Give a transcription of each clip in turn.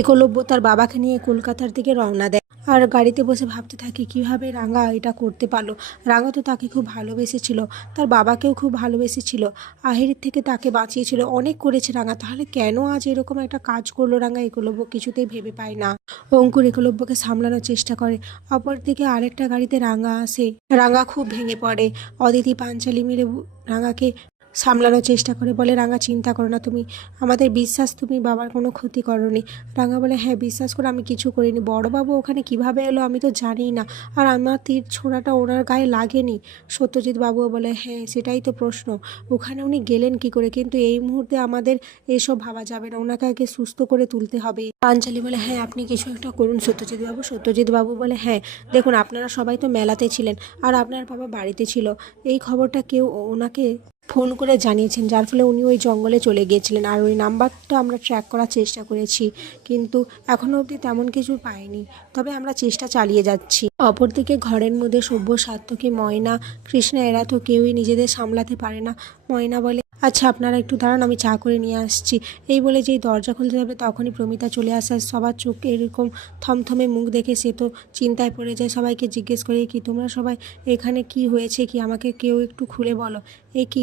একলব্য তার বাবাকে নিয়ে কলকাতার দিকে রওনা দেয়। আর গাড়িতে বসে ভাবতে থাকে কিভাবে রাঙা এটা করতে পারলো। রাঙা তো তাকে খুব ভালোবেসেছিল, তার বাবাকেও খুব ভালোবেসেছিল, আহিরির থেকে তাকে বাঁচিয়েছিল, অনেক করেছে রাঙা, তাহলে কেন আজ এরকম একটা কাজ করলো রাঙা? একলব্য কিছুতেই ভেবে পায় না। অঙ্কুর একলব্যকে সামলানোর চেষ্টা করে। অপরদিকে আরেকটা গাড়িতে রাঙা আসে। রাঙা খুব ভেঙে পড়ে। অদিতি পাঞ্চালি মিলে রাঙাকে সামলানোর চেষ্টা করে, বলে রাঙা চিন্তা করো না তুমি, আমাদের বিশ্বাস তুমি বাবার কোনো ক্ষতি করোনি। রাঙা বলে হ্যাঁ বিশ্বাস করে আমি কিছু করিনি, বড়বাবু ওখানে কিভাবে এলো আমি তো জানি না, আর আমার তীর ছোঁড়াটা ওনার গায়ে লাগেনি। সত্যজিৎ বাবুও বলে হ্যাঁ সেটাই তো প্রশ্ন, ওখানে উনি গেলেন কি করে? কিন্তু এই মুহূর্তে আমাদের এসব ভাবা যাবে না, ওনাকে আগে সুস্থ করে তুলতে হবে। পাঞ্চালি বলে হ্যাঁ আপনি কিছু একটা করুন সত্যজিৎ বাবু। সত্যজিৎ বাবু বলে হ্যাঁ দেখুন আপনারা সবাই তো মেলাতে ছিলেন আর আপনার বাবা বাড়িতে ছিল, এই খবরটা কেউ ওনাকে ফোন করে জানিয়েছেন, যার ফলে উনি ওই জঙ্গলে চলে গিয়েছিলেন, আর ওই নাম্বারটা আমরা ট্র্যাক করার চেষ্টা করেছি, কিন্তু এখনও অবধি তেমন কিছু পাইনি, তবে আমরা চেষ্টা চালিয়ে যাচ্ছি। অপরদিকে ঘরের মধ্যে সভ্য, সাত্তকী, ময়না, কৃষ্ণা এরা তো কেউই নিজেদের সামলাতে পারে না। ময়না বলে আচ্ছা আপনারা একটু দাঁড়ান আমি চা করে নিয়ে আসছি। এই বলে যেই দরজা খুলতে যাবে তখনই প্রমিতা চলে আসে। সবার চোখ এরকম থমথমে মুখ দেখে সে তো চিন্তায় পড়ে যায়, সবাইকে জিজ্ঞেস করে কি তোমরা সবাই এখানে, কি হয়েছে কি, আমাকে কেউ একটু খুলে বলো। এ কি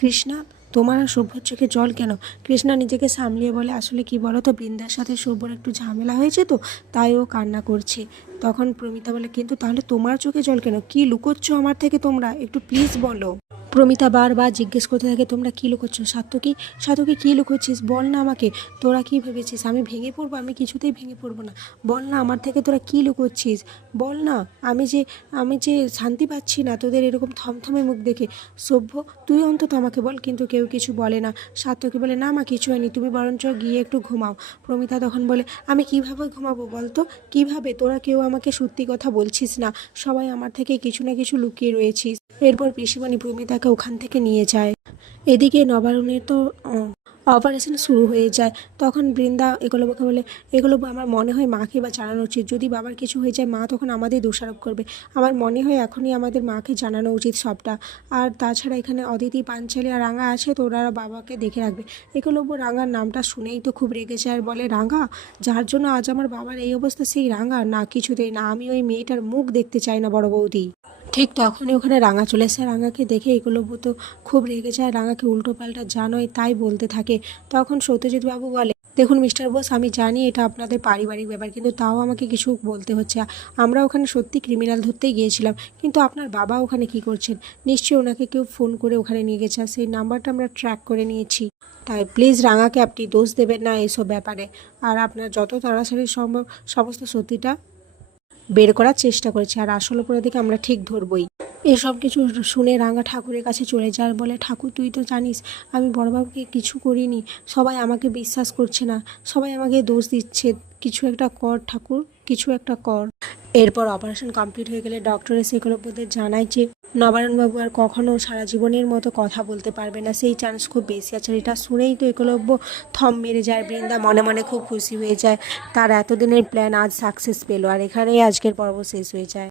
কৃষ্ণা, তোমার আর সভ্যর চোখে জল কেন? কৃষ্ণা নিজেকে সামলিয়ে বলে আসলে কি বলো তো, বৃন্দার সাথে সভ্যর একটু ঝামেলা হয়েছে তো তাই ও কান্না করছে। তখন প্রমিতা বলে কিন্তু তাহলে তোমার চোখে জল কেন, কি লুকোচ্ছ আমার থেকে তোমরা, একটু প্লিজ বলো। প্রমিতা বারবার জিজ্ঞেস করতে থাকে তোমরা কী লুকোচ্ছ? সাত্তকী, সাত্তকী কী লুকোচ্ছিস বল না আমাকে, তোরা কি ভেবেছিস আমি ভেঙে পড়বো? আমি কিছুতেই ভেঙে পড়বো না, বল না আমার থেকে তোরা কী লুকোচ্ছিস, বল না। আমি যে শান্তি পাচ্ছি না তোদের এরকম থমথমে মুখ দেখে। সভ্য তুই অন্তত আমাকে বল, কিন্তু কেউ কিছু বলে না। সাত্তকী বলে না মা কিছু হয়নি, তুমি বরঞ্চ গিয়ে একটু ঘুমাও। প্রমিতা তখন বলে আমি কিভাবে ঘুমাবো বলতো, কিভাবে? তোরা কেউ আমাকে সত্যি কথা বলছিস না, সবাই আমার থেকে কিছু না কিছু লুকিয়ে রয়েছিস। এরপর পিসিমণি প্রমিতাকে ওখান থেকে নিয়ে যায়। এদিকে নবারুণের তো অপারেশন শুরু হয়ে যায়। তখন বৃন্দা একলব্যকে বলে একলব্য আমার মনে হয় মাকে বা জানানো উচিত, যদি বাবার কিছু হয়ে যায় মা তখন আমাদের দোষারোপ করবে, আমার মনে হয় এখনই আমাদের মাকে জানানো উচিত সবটা। আর তাছাড়া এখানে অদিতি, পাঞ্চালি আর রাঙা আছে তো ওরা বাবাকে দেখে রাখবে। একলব্য রাঙার নামটা শুনেই তো খুব রেগে যায় আর বলে রাঙা, যার জন্য আজ আমার বাবার এই অবস্থা সেই রাঙা? না কিছুতেই না, আমি ওই মেয়েটার মুখ দেখতে চাই না বড় বৌদি। ঠিক তখনই ওখানে রাঙা চলে এসে রাঙাকে দেখে একলব্য তো খুব রেগে যায়, রাঙাকে উল্টো পাল্টা যা নয় তাই বলতে থাকে। তখন সত্যজিৎ বাবু বলে দেখুন মিস্টার বোস, আমি জানি এটা আপনাদের পারিবারিক ব্যাপার, কিন্তু তাও আমাকে কিছু বলতে হচ্ছে। আমরা ওখানে সত্যি ক্রিমিনাল ধরতেই গিয়েছিলাম, কিন্তু আপনার বাবা ওখানে কি করছেন? নিশ্চয়ই ওনাকে কেউ ফোন করে ওখানে নিয়ে গেছে, আর সেই নাম্বারটা আমরা ট্র্যাক করে নিয়েছি। তাই প্লিজ রাঙাকে আপনি দোষ দেবেন না এইসব ব্যাপারে, আর আপনার যত তাড়াতাড়ি সম্ভব সমস্ত সত্যিটা বের করার চেষ্টা করেছি, আর আসল অপরাধীকে আমরা ঠিক ধরবই। এসব কিছু শুনে রাঙা ঠাকুরের কাছে চলে যায় আর বলে ঠাকুর তুই তো জানিস আমি বড়বাবুকে কিছু করিনি, সবাই আমাকে বিশ্বাস করছে না, সবাই আমাকে দোষ দিচ্ছে, কিছু একটা কর ঠাকুর, কিছু একটা কর। এরপর অপারেশন কমপ্লিট হয়ে গেলে ডক্টর এসে একলব্যদের জানায় যে নবারুণবাবু আর কখনও সারা জীবনের মতো কথা বলতে পারবে না, সেই চান্স খুব বেশি আছে। এটা শুনেই তো একলব্য থম মেরে যায়। বৃন্দা মনে মনে খুব খুশি হয়ে যায়, তার এতদিনের প্ল্যান আজ সাকসেস পেল। আর এখানেই আজকের পর্ব শেষ হয়ে যায়।